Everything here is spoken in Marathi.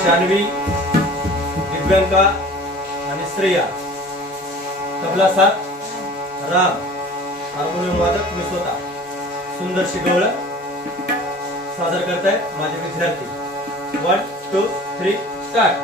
शानवी दिव्यांका आणि श्रेया. तबला साथ राम. हार्मोनियम वादक मी स्वतः. सुंदर शिकवलं. सादर करताय माझे विद्यार्थी. One two three start